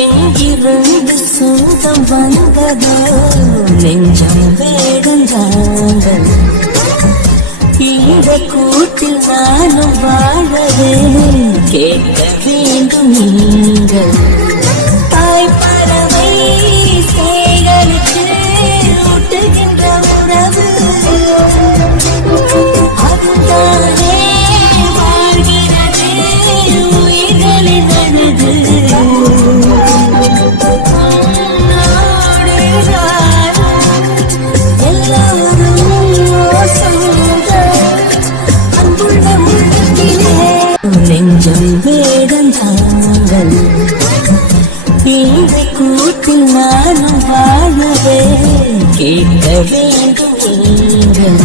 எங்கிருந்து சொந்தம் வந்ததோ நெஞ்சம் வேடந்தாங்கள் இந்த கூட்டில் நானும் வாழவே கேட்க வேண்டும் நீங்கள் தாய் பறவை சேகரித்து ஊட்டுகின்ற உறவு அதுதானே வாழ்கிறது உயிர்களின் அழகு நெஞ்சம் வேடந்தாங்கள் இந்த கூட்டில் நானும் வாழவே கேட்க வேண்டும் நீங்கள்